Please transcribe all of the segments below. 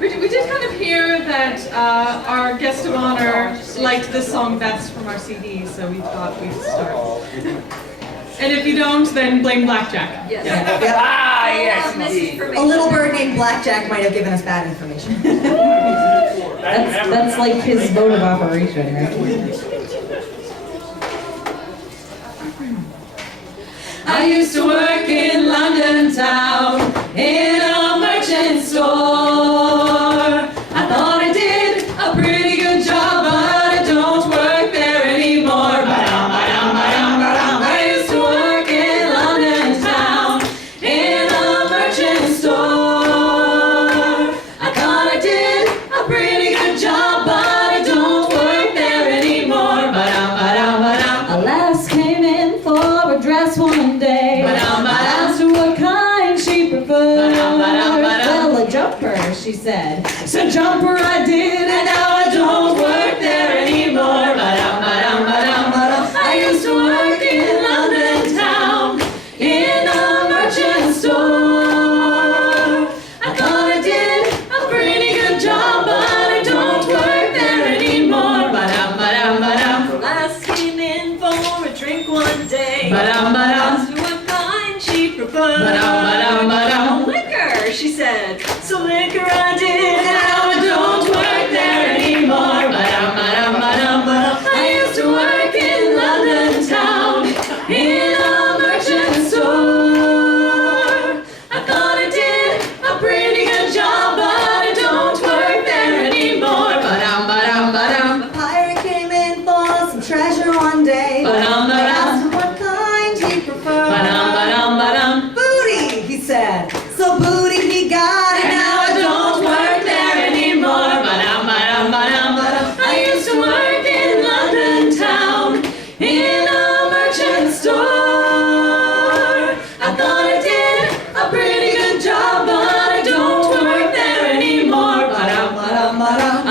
We did kind of hear that our guest of honor liked this song best from our CD, so we thought we'd start. And if you don't, then blame Blackjack. Yes. Yes, A little bird named Blackjack might have given us bad information. that's like his mode of operation, right? I used to work in London town in a merchant store. I thought I did a pretty good job, but I don't work there anymore. I used to work in London town in a merchant store. I thought I did a pretty good job, but I don't work there anymore. A lass came in for a dress one day. I asked her what kind she preferred. Well, a jumper, she said. So jumper I did, and now I don't work there anymore. I used to work in London town in a merchant store. I thought I did a pretty good job, but I don't work there anymore. The lass came in for a drink one day. Ba-dum-ba-dum. Asked her what kind she preferred. Ba-dum-ba-dum-ba-dum. Liquor, she said. So liquor I did, And now I don't work there anymore. I used to work in London town in a merchant store. I thought I did a pretty good job, but I don't work there anymore. A pirate came in for some treasure one day. I asked him what kind he preferred. Booty, he said. So booty he got, and now I don't work there anymore. I used to work in London town in a merchant store. I thought I did a pretty good job, but I don't work there anymore. A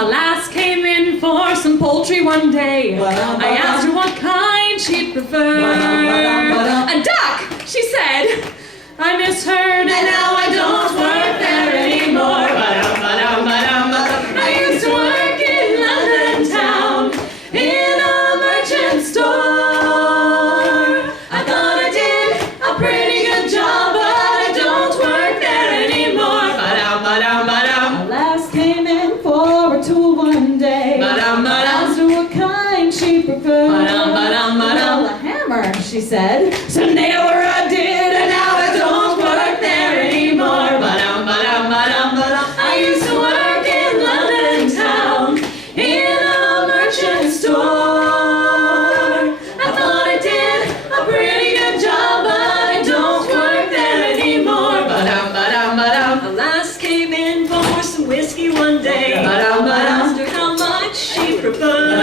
lass came in for some poultry one day. I asked her what kind she'd prefer. A duck, she said. I misheard, and now I don't work there anymore. I used to work in London town in a merchant store. I thought I did a pretty good job, but I don't work there anymore. A lass came in for a tool one day. Asked her what kind she preferred. Well, a hammer, she said. So nail her I did, and now I don't work there anymore. I used to work in London town in a merchant store. I thought I did a pretty good job, but I don't work there anymore. A lass came in for some whiskey one day. I asked her how much she preferred. A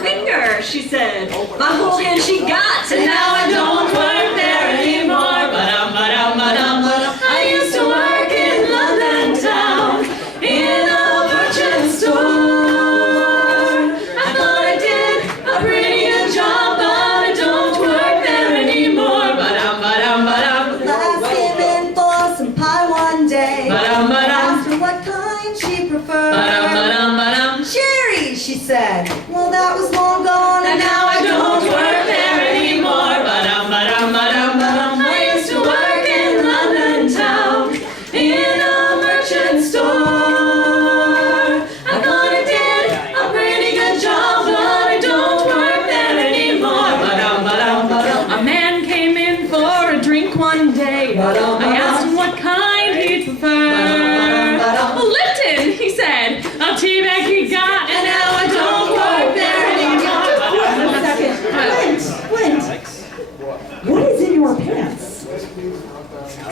finger, she said. My whole hand she got, And now I don't work there anymore. I used to work in London town in a merchant store. I thought I did a pretty good job, but I don't work there anymore. lass came in for some pie one day. I asked her what kind she preferred. Cherry, she said. Well, that was long gone, And now I don't work there anymore. I used to work in London town in a merchant store. I thought I did a pretty good job, but I don't work there anymore. A man came in for a drink one day. I asked him what kind he'd prefer. Lipton, he said. A tea bag he got, and now I don't work there anymore. One second. Clint, what is in your pants?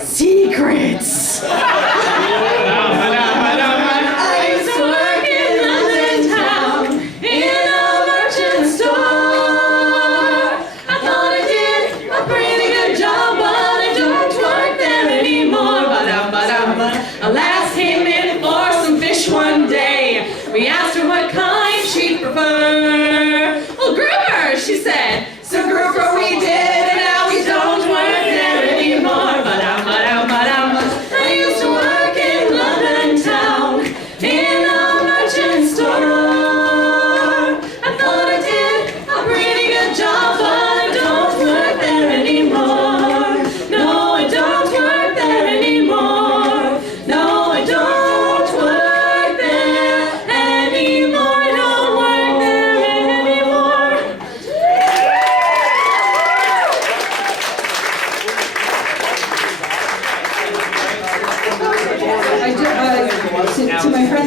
Secrets. I used to work in London town in a merchant store. I thought I did a pretty good job, but I don't work there anymore. A lass came in for some fish one day. We asked her what kind she'd prefer. Well, grouper, she said. So grouper we did, and now we don't work there anymore.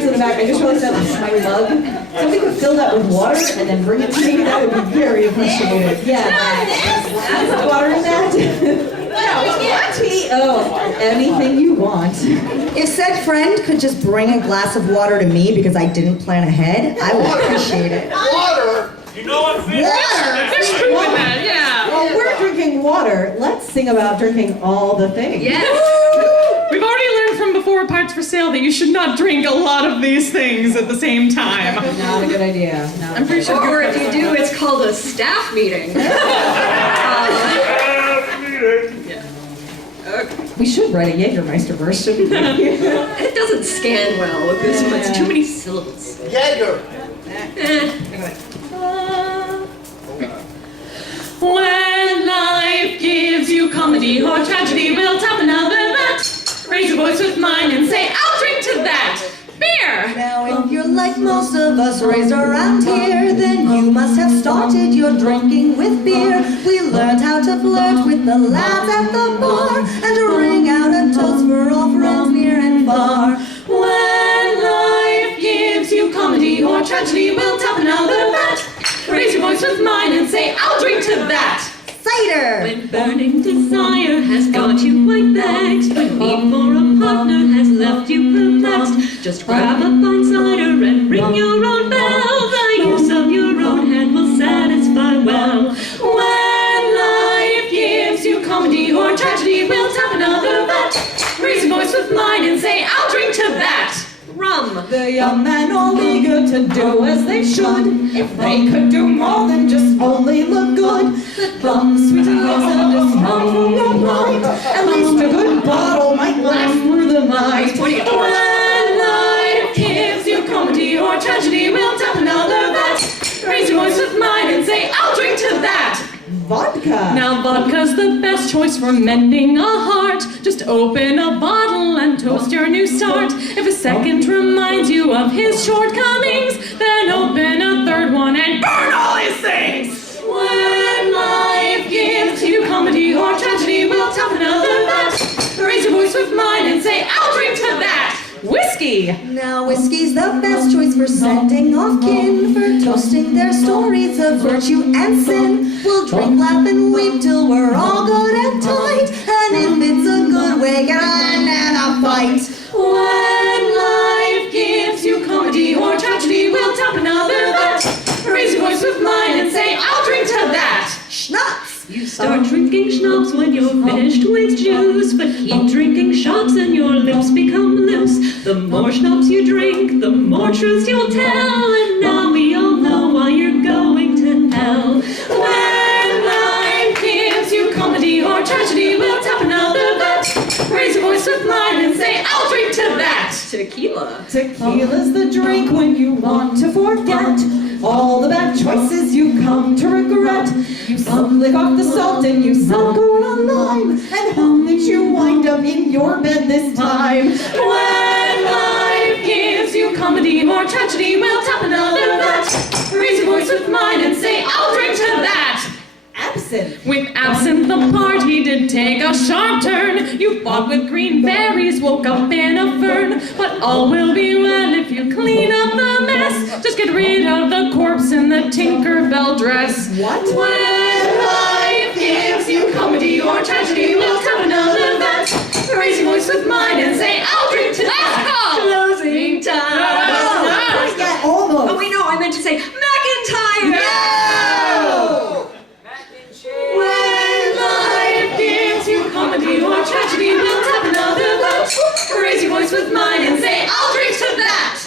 in the back. I just realized that this is my mug. Somebody could fill that with water and then bring it to me. That would be very appreciated. Yeah, Max. Water in that? Oh, anything you want. If said friend could just bring a glass of water to me because I didn't plan ahead, I would appreciate it. Water? You know what? There's truth in that, yeah. While we're drinking water, let's sing about drinking all the things. Yes. We've already learned from Before Parts for Sale that you should not drink a lot of these things at the same time. Not a good idea. I'm pretty sure. Or if you do, it's called a staff meeting. We should write a Jägermeister verse, shouldn't we? It doesn't scan well with this one. It's too many syllables. Jaeger. When life gives you comedy or tragedy, we'll tap another that. Raise your voice with mine and say, I'll drink to that. Beer! Now, if you're like most of us raised around here, then you must have started your drinking with beer. We learned how to flirt with the lads at the bar and to ring out a toast for all friends near and far. When life gives you comedy or tragedy, we'll tap another that. Raise your voice with mine and say, I'll drink to that. Cider! When burning desire has got you quite vexed, when need for a partner has left you perplexed, just grab a fine cider and ring your own bell. The use of your own hand will satisfy well. When life gives you comedy or tragedy, we'll tap another that. Raise your voice with mine and say, I'll drink to that. Rum. The young men all eager to do as they should. If they could do more than just only look good, rum sweetens and a smile from your mind. At least a good bottle might last through the night. When life gives you comedy or tragedy, we'll tap another that. Raise your voice with mine and say, I'll drink to that. Vodka. Now vodka's the best choice for mending a heart. Just open a bottle and toast your new start. If a second reminds you of his shortcomings, then open a third one and burn all his things. When life gives you comedy or tragedy, we'll tap another that. Raise your voice with mine and say, I'll drink to that. Whiskey. Now whiskey's the best choice for sending off kin, for toasting their stories of virtue and sin. We'll drink, laugh, and weep till we're all good and tight, and if it's a good way, get on and a fight. When life gives you comedy or tragedy, we'll tap another that. Raise your voice with mine and say, I'll drink to that. Schnapps! You start drinking schnapps when you're finished with juice, but keep drinking schnapps and your lips become loose. The more schnapps you drink, the more truths you'll tell, and now we all know why you're going to hell. When life gives you comedy or tragedy, we'll tap another that. Raise your voice with mine and say, I'll drink to that. Tequila. Tequila's the drink when you want to forget all the bad choices you come to regret. You lick off the salt and you suck on a lime, and hope that you wind up in your bed this time. When life gives you comedy or tragedy, we'll tap another that. Raise your voice with mine and say, I'll drink to that. Absintth. With absinthe, the party did take a sharp turn. You fought with green berries, woke up in a fern. But all will be well if you clean up the mess. Just get rid of the corpse in the Tinkerbell dress. What? When life gives you comedy or tragedy, we'll tap another that. Raise your voice with mine and say, I'll drink to that. Closing time. Yeah, almost. Oh wait, no, I meant to say McIntyre. No! When life gives you comedy or tragedy, we'll tap another that. Raise your voice with mine and say, I'll drink to that.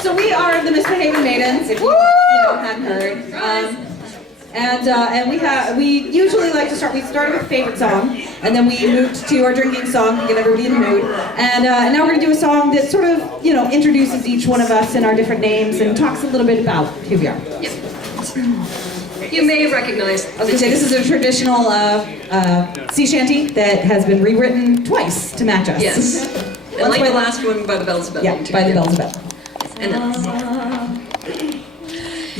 So we are the Misbehavin Maidens, if you hadn't heard. And we usually like to start. We started with a favorite song, and then we moved to our drinking song to get everybody in the mood. And now we're gonna do a song that sort of introduces each one of us and our different names and talks a little bit about who we are. You may recognize. I was gonna say this is a traditional sea shanty that has been rewritten twice to match us. Yes. And like the last one, by the bells of Bethlehem. Yeah, by the bells of Bethlehem. And then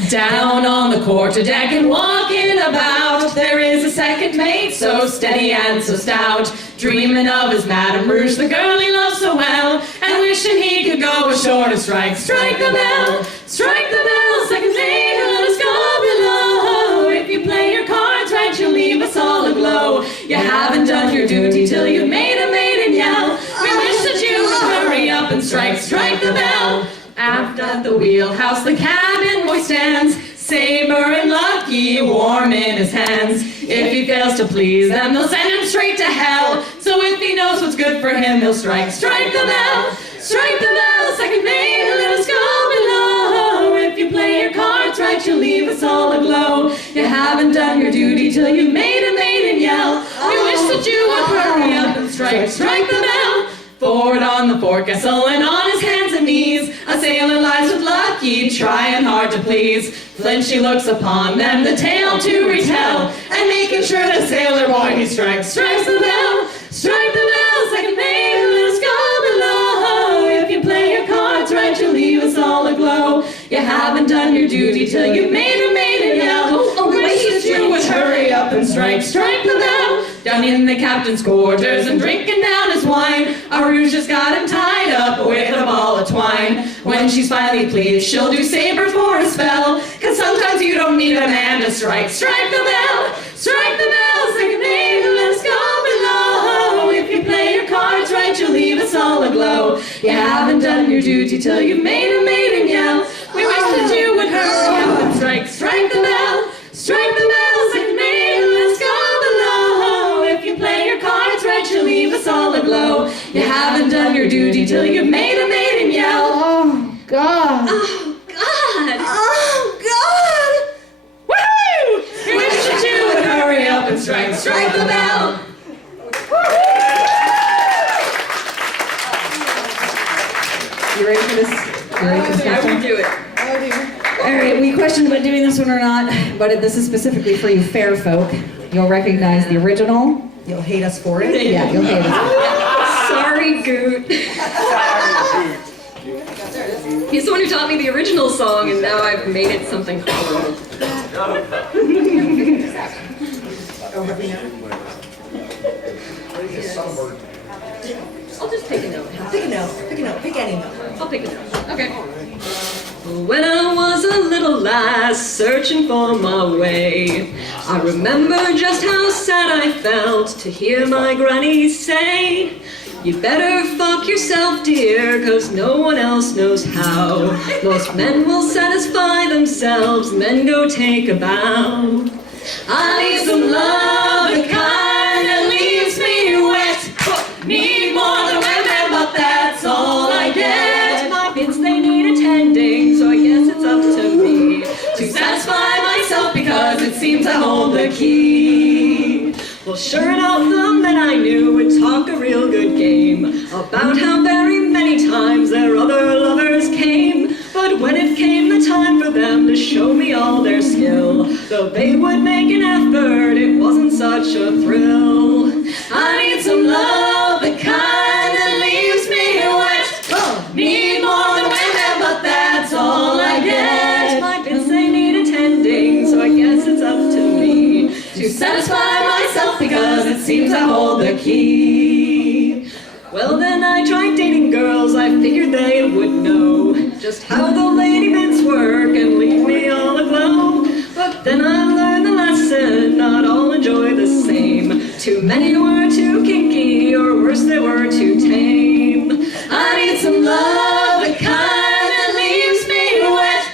Down on the quarterdeck and walking about, there is a second mate so steady and so stout, dreaming of his Madame Rouge, the girl he loves so well, and wishing he could go ashore to strike the bell, second mate, and let us go below. If you play your cards right, you'll leave us all aglow. You haven't done your duty till you made a maiden yell. We wish that you would hurry up and strike the bell. Aft at the wheelhouse the cabin boy stands, saber and lucky warm in his hands. If he fails to please them, they'll send him straight to hell. So if he knows what's good for him, he'll strike the bell, second mate, and let us go below. If you play your cards right, you'll leave us all aglow. You haven't done your duty till you made a maiden yell. We wish that you would hurry up and strike the bell. Forward on the forecastle and on his hands and knees, a sailor lies with Lucky, trying hard to please. Flinchy looks upon them, the tale to retell, and making sure the sailor boy he strikes the bell, second mate, and let us go below. If you play your cards right, you'll leave us all aglow. You haven't done your duty till you made a maiden yell. We wish that you would hurry up and strike the bell. Down in the captain's quarters and drinking down his wine, our Rouge has got him tied up with a ball of twine. When she's finally pleased, she'll do saber for a spell, 'cause sometimes you don't need a man to strike the bell, second mate, and let us go below. If you play your cards right, you'll leave us all aglow. You haven't done your duty till you made a maiden yell. We wish that you would hurry up and strike the bell, second mate, and let us go below. If you play your cards right, you'll leave us all aglow. You haven't done your duty till you made a maiden yell. Oh, God. Oh, God! Oh, God! Woohoo! We wish that you would hurry up and strike the bell. You ready for this? I would do it. All right, we questioned about doing this one or not, but this is specifically for you fair folk. You'll recognize the original. You'll hate us for it. Yeah, you'll hate us. Sorry, Goot. He's the one who taught me the original song, and now I've made it something horrible. I'll just take a note. Pick a note, pick any note. I'll pick a note. Okay. When I was a little lass searching for my way, I remember just how sad I felt to hear my granny say, "You better fuck yourself, dear, 'cause no one else knows how. Most men will satisfy themselves and then go take a bow. I need some love, the kind that leaves me wet. Need more than women, but that's all I get. My kids, they need attending, so I guess it's up to me to satisfy myself because it seems I hold the key." Well, sure enough, the men I knew would talk a real good game about how very many times their other lovers came. But when it came the time for them to show me all their skill, though they would make an effort, it wasn't such a thrill. I need some love, the kind that leaves me wet. Need more than women, but that's all I get. My bits, they need attending, so I guess it's up to me to satisfy myself because it seems I hold the key. Well, then I tried dating girls, I figured they would know just how the lady bits work and leave me all aglow. But then I learned the lesson, not all enjoy the same. Too many were too kinky, or worse, they were too tame. I need some love, the kind that leaves me wet.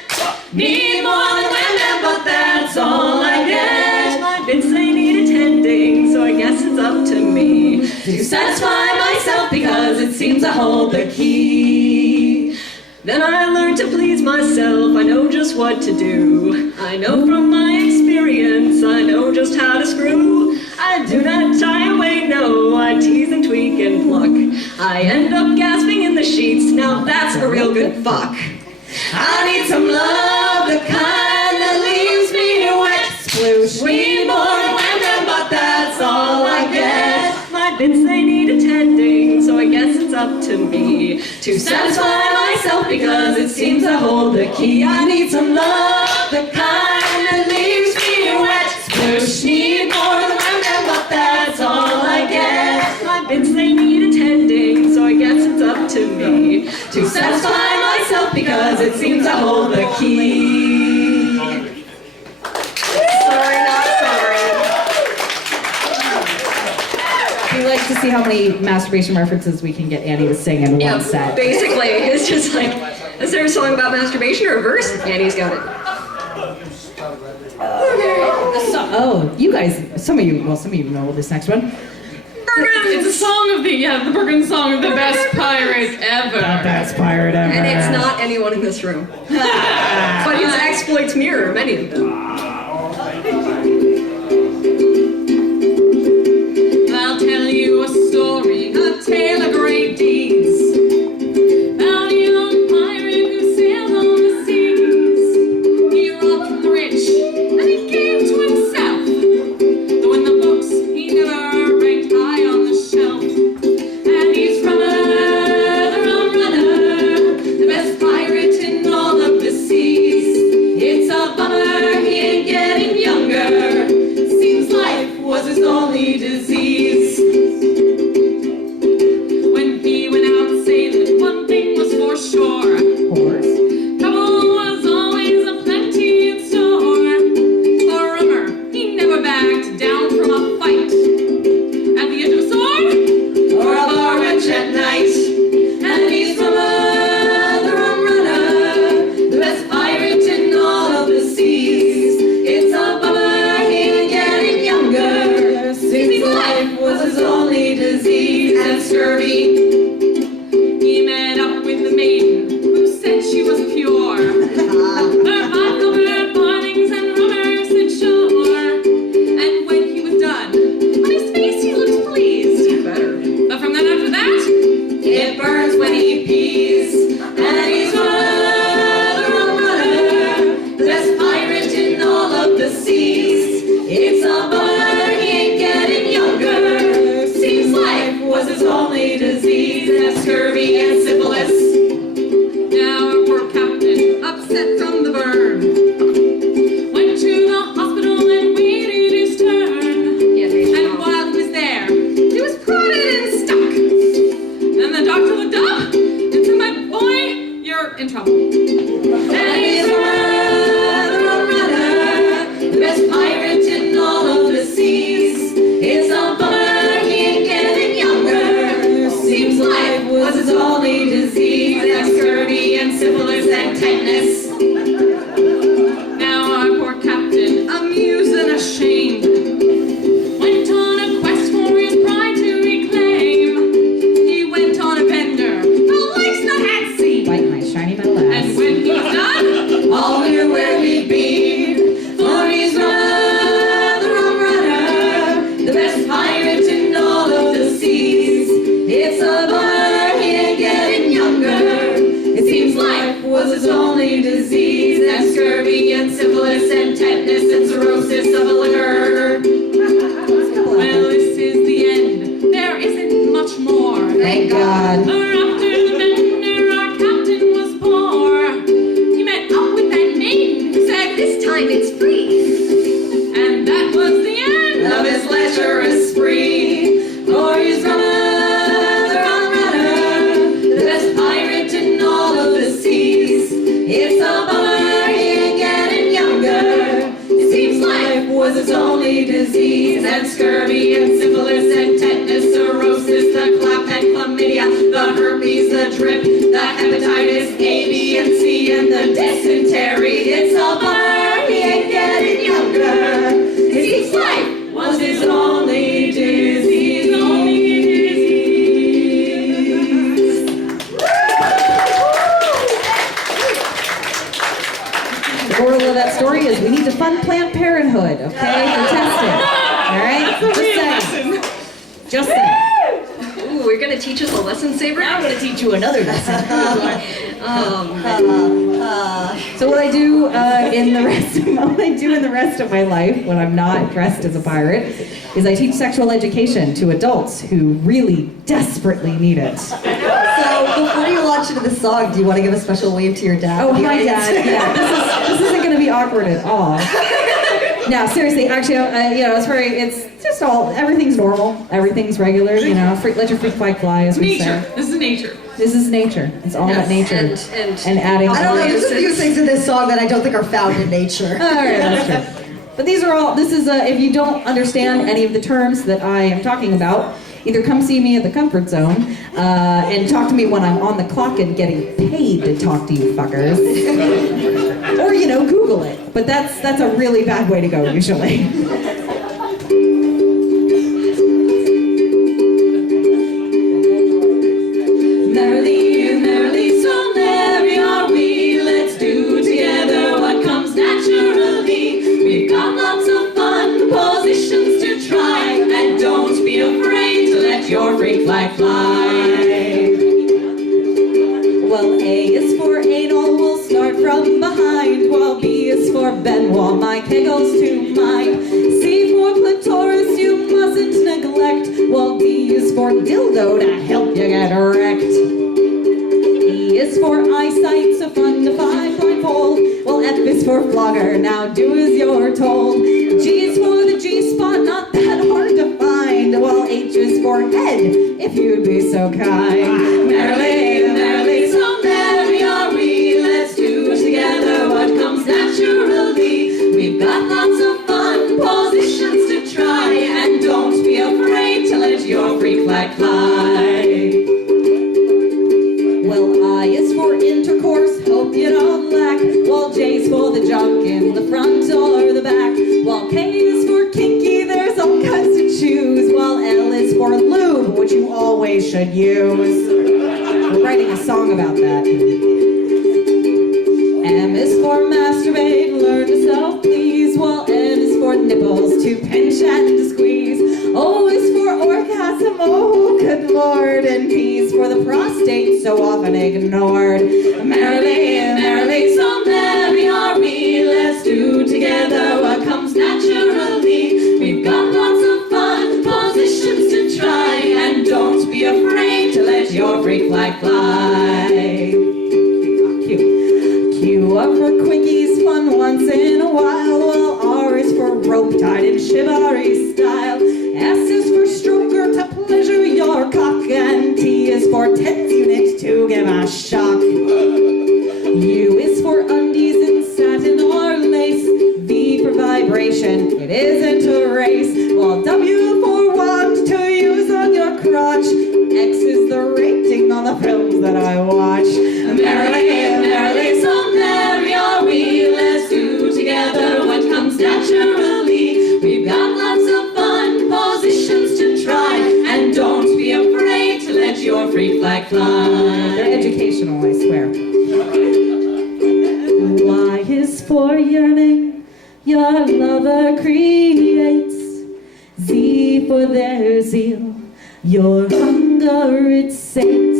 Need more than women, but that's all I get. My bits, they need attending, so I guess it's up to me to satisfy myself because it seems I hold the key. Then I learned to please myself, I know just what to do. I know from my experience, I know just how to screw. I do not tie away, no, I tease and tweak and pluck. I end up gasping in the sheets, now that's a real good fuck. I need some love, the kind that leaves me wet. Sploosh. Need more than women, but that's all I get. My bits, they need attending, so I guess it's up to me to satisfy myself because it seems I hold the key. I need some love. the kind that leaves me wet. Sploosh, need more than lemon, but that's all I get. My bits, they need attending, so I guess it's up to me To satisfy myself because it seems I hold the key. Sorry, not sorry. We like to see how many masturbation references we can get Annie to sing in one set. Basically, it's just like, is there a song about masturbation or a verse? Annie's got it. Oh, you guys, some of you know this next one. It's a song of the Bergen song of the best pirate ever. The best pirate ever. And it's not anyone in this room. But his exploits mirror many of them. I'll tell you a story, a tale of great deeds. About a young pirate who sailed on the seas. He robbed from the rich, and he gave to himself. Though in the books he never ranked high on the shelf. And he's from a rum runner, the best pirate in all of the seas. It's a bummer he ain't getting younger. Seems life was his only disease. When he went out sailing, one thing was for sure. Trouble was always a plenty in store. A rummer, he never backed down from a fight. At the edge of a sword, or a bar bench at night. And he's from the rum runner, the best pirate in all of the seas. It's a bummer he ain't getting younger. Seems life was his only disease. And scurvy, he met up with the maiden who said she was pure. Her heart covered mornings and runners said sure. And when he was done, on his face he looked pleased. Better. But from then after that, it burns when he pees. And he's the rum runner, the best pirate in all of the seas. It's a bummer he ain't getting younger. Seems life was his only disease. And scurvy and syphilis. Now our poor captain, upset from the burn, went to the hospital and waited his turn. Yeah, they And while he was there, he was prodded and stuck. Then the doctor looked up and said, "My boy, you're in trouble." And he's the rum runner, the best pirate in all of the seas. It's a bummer he ain't getting younger. Seems life was his only disease. And scurvy and syphilis and tetanus. Now our poor captain, amused and ashamed, went on a quest for his pride to reclaim. He went on a bender, the likes not had seen. Bite my shiny metal ass. And when he's done, all knew where he'd be. For he's the rum runner, the best pirate in all of the seas. It's a bummer he ain't getting younger. It seems life was his only disease. And scurvy and syphilis and tetanus and cirrhosis of a liver. Well, this is the end. There isn't much more. Thank God. For after the bender, our captain was poor. He met up with that maiden who said, "This time it's free." And that was the end of his leisure spree. For he's from the rum runner, the best pirate in all of the seas. It's a bummer he ain't getting younger. It seems life was his only disease. And scurvy and syphilis and tetanus, cirrhosis, the clap and chlamydia, the herpes, the drip, the hepatitis A, B, and C, and the dysentery. It's a bummer he ain't getting younger. It seems life was his only disease. Only disease. The moral of that story is we need to fund Planned Parenthood, okay? And test it. All right? Just saying. Just saying. Ooh, we're gonna teach us a lesson saver? Now I'm going to teach you another lesson. Oh, So what I do in the rest of my life when I'm not dressed as a pirate is I teach sexual education to adults who really desperately need it. So before you launch into the song, do you want to give a special wave to your dad? Oh, hi, Dad. Yeah, this isn't going to be awkward at all. No, seriously, actually, it's just everything's normal, everything's regular, let your freak flag fly, as we Nature. say. This is nature. This is nature. It's all about nature. And adding. I don't know, there's a few things in this song that I don't think are found in nature. All right, that's true. But this is, if you don't understand any of the terms that I am talking about, either come see me at the Comfort Zone and talk to me when I'm on the clock and getting paid to talk to you fuckers. Or, Google it. But that's a really bad way to go, usually. Merrily, merrily, so merry are we. Let's do together what comes naturally. We've got lots of fun positions to try, and don't be afraid to let your freak flag fly. Well, A is for anal, we'll start from behind, while B is for Benoit, my kegels to mine. C for clitoris, you mustn't neglect, while D is for dildo to help you get erect. E is for eyesight, so fun to find blindfold, while F is for flogger, now do as you're told. G is for the G-spot, not that hard to find, while H is for head, if you'd be so kind. Merrily, merrily, so merry are we. Let's do together what comes naturally. We've got lots of fun positions to try, and don't be afraid to let your freak flag fly. Well, I is for intercourse, hope you don't lack, while J's for the junk in the front or the back, while K is for kinky, there's all kinds to choose, while L is for lube, which you always should use. We're writing a song about that. M is for masturbate, learn to self-please, while N is for nipples to pinch and to squeeze. O is for orgasm, oh good lord, and P is for the prostate, so often ignored. Merrily, merrily, so merry are we. Let's do together what comes naturally. We've got lots of fun positions to try, and don't be afraid to let your freak flag fly. Q are for quickies, fun once in a while, while R is for rope tied in shibari style. S is for stroker to pleasure your cock, and T is for tens unit to give a shock. U is for undies in satin or lace. V for vibration, it isn't a race, while W for wand to use on your crotch. X is the rating on the films that I watch. Merrily, merrily, so merry are we. Let's do together what comes naturally. We've got lots of fun positions to try, and don't be afraid to let your freak flag fly. They're educational, I swear. Y is for yearning, your lover creates. Z for their zeal, your hunger it sates.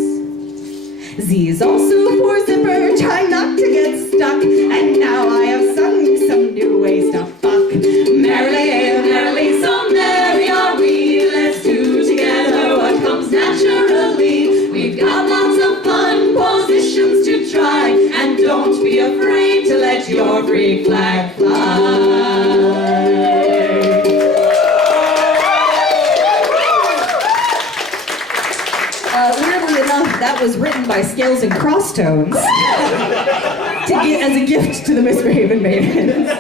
Z is also for zipper, try not to get stuck. And now I have sung some new ways to fuck. Merrily, merrily, so merry are we. Let's do together what comes naturally. We've got lots of fun positions to try, and don't be afraid to let your freak flag fly. Weirdly enough, that was written by Scales and Crosstones as a gift to the Misbehavin Maidens.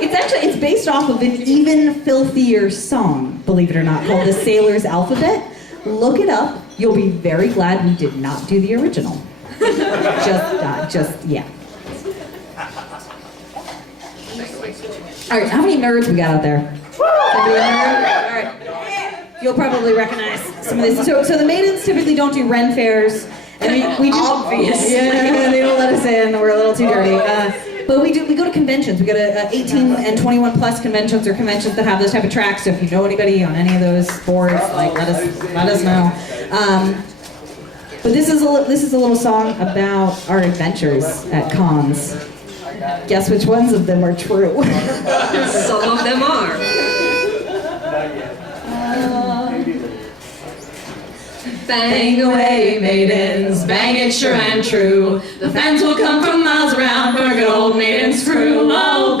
It's based off of an even filthier song, believe it or not, called The Sailor's Alphabet. Look it up. You'll be very glad we did not do the original. Yeah. All right, how many nerds we got out there? Somebody a nerd? All right. You'll probably recognize some of this. So the Maidens typically don't do Ren fairs. And we do, Obviously. Yeah, they don't let us in. We're a little too dirty. But we go to conventions. We go to 18 and 21 plus conventions, or conventions that have those type of tracks. So if you know anybody on any of those boards, like let us know. But this is a little song about our adventures at cons. Guess which ones of them are true? Some of them are. Bang away, maidens, bang it sure and true. The fans will come from miles around for a good old maidens crew. Oh,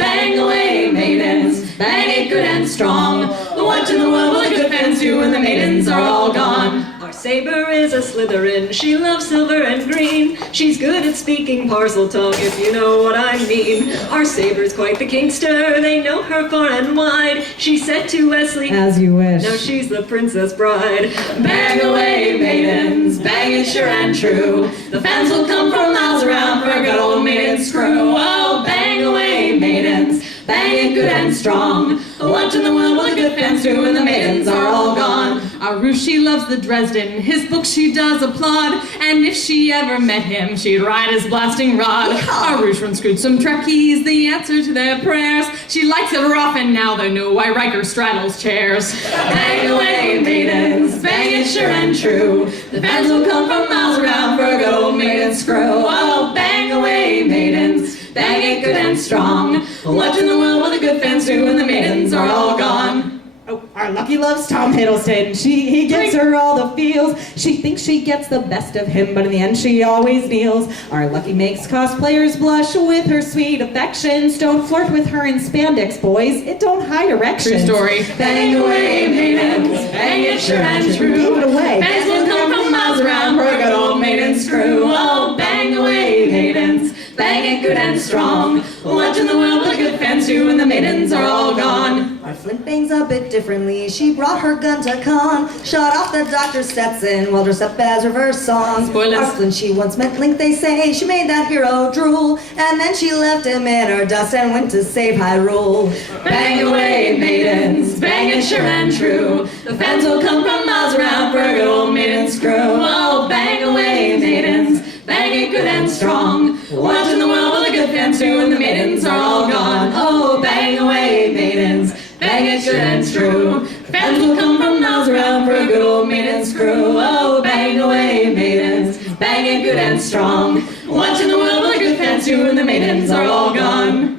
too, and the maidens are all gone. Our saber is a Slytherin, she loves silver and green. She's good at speaking parcel tongue, if you know what I mean. Our saber's quite the kinkster, they know her far and wide. She said to Wesley, As you wish. now she's the princess bride. Bang away, maidens, bang it sure and true. The fans will come from miles around for a good old maiden screw. Oh, bang away, maidens, bang it good and strong. What in the world will the good fans do when the maidens are all gone? Our Ruth, she loves the Dresden, his books she does applaud, and if she ever met him, she'd ride his blasting rod. Our Ruth runs screwed some Trekkies, the answer to their prayers. She likes it rough, and now they know why Riker straddles chairs. Bang away, maidens, bang it sure and true. The fans will come from miles around for a good old maiden screw. Oh, bang away, maidens, bang it good and strong. What in the world will the good fans do when the maidens are all gone? Oh, our Lucky loves Tom Hiddleston. He gives her all the feels. She thinks she gets the best of him, but in the end she always kneels. Our Lucky makes cosplayers blush with her sweet affections. Don't flirt with her in spandex, boys. It don't hide erections. True story. Bang away, maidens, bang it sure and true. Give it away. Fans will come from miles around for a good old maiden screw. Oh, bang away, maidens, bang it good and strong. What in the world will the good fans do when the maidens are all gone? Our Flint bangs a bit differently. She brought her gun to con, shot off the Dr. Stetson while dressed up as reverse song. Spoilers. Our Flint, she once met Link, they say. She made that hero drool, and then she left him in her dust and went to save Hyrule. Bang away, maidens, bang it sure and true. The fans will come from miles around for a good old maiden screw. Oh, bang away, maidens, bang it good and strong. What in the world will the good fans do when the maidens are all gone? Oh, bang away, maidens, bang it good and true. Fans will come from miles around for a good old maiden screw. Oh, bang away, maidens, bang it good and strong. What in the world will the good fans do when the maidens are all gone?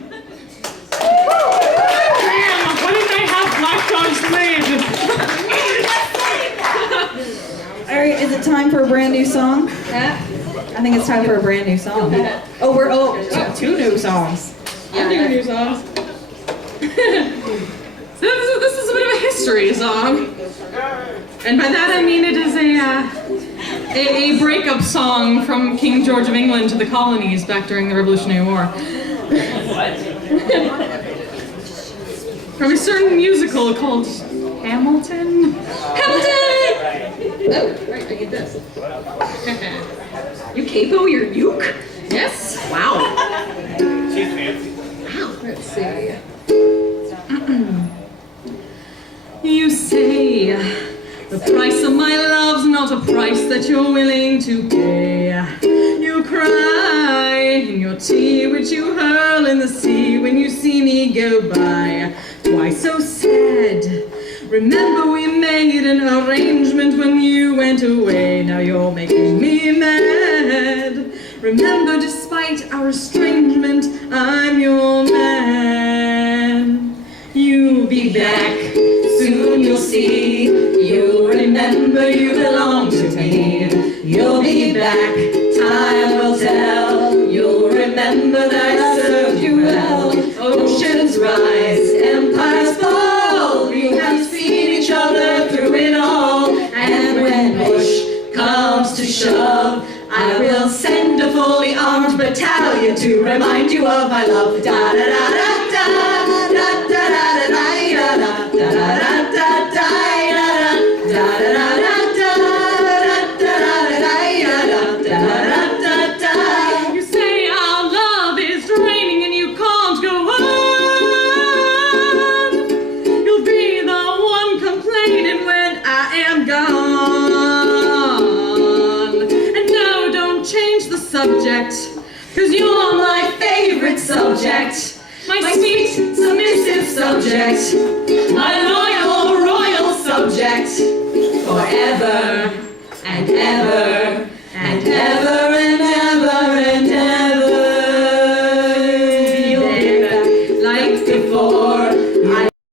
Damn, why didn't I have Black Dog's Blade? All right, is it time for a brand new song? I think it's time for a brand new song. Two new songs. I do new songs. So this is a bit of a history song. And by that I mean it is a breakup song from King George of England to the colonies back during the Revolutionary War. From a certain musical called Hamilton. Hamilton! Oh, right, I get this. You capo your uke? Yes. Wow. Let's see. You say the price of my love's not a price that you're willing to pay. You cry in your tea, which you hurl in the sea when you see me go by. Twice so sad. Remember we made an arrangement when you went away. Now you're making me mad. Remember, despite our estrangement, I'm your man. You'll be back, Soon you'll see, you'll remember you belong to me. You'll be back, time will tell. You'll remember that I served you well. Oceans rise, empires fall. We have seen each other through it all. And when push comes to shove, I will send a fully armed battalion to remind you of my love. Da da da da da da da da da da da da da da da da. You say our love is draining and you can't go on. You'll be the one complaining when I am gone. And no, don't change the subject, 'cause you're my favorite subject. My sweet, submissive subject. My loyal, royal subject, forever and ever.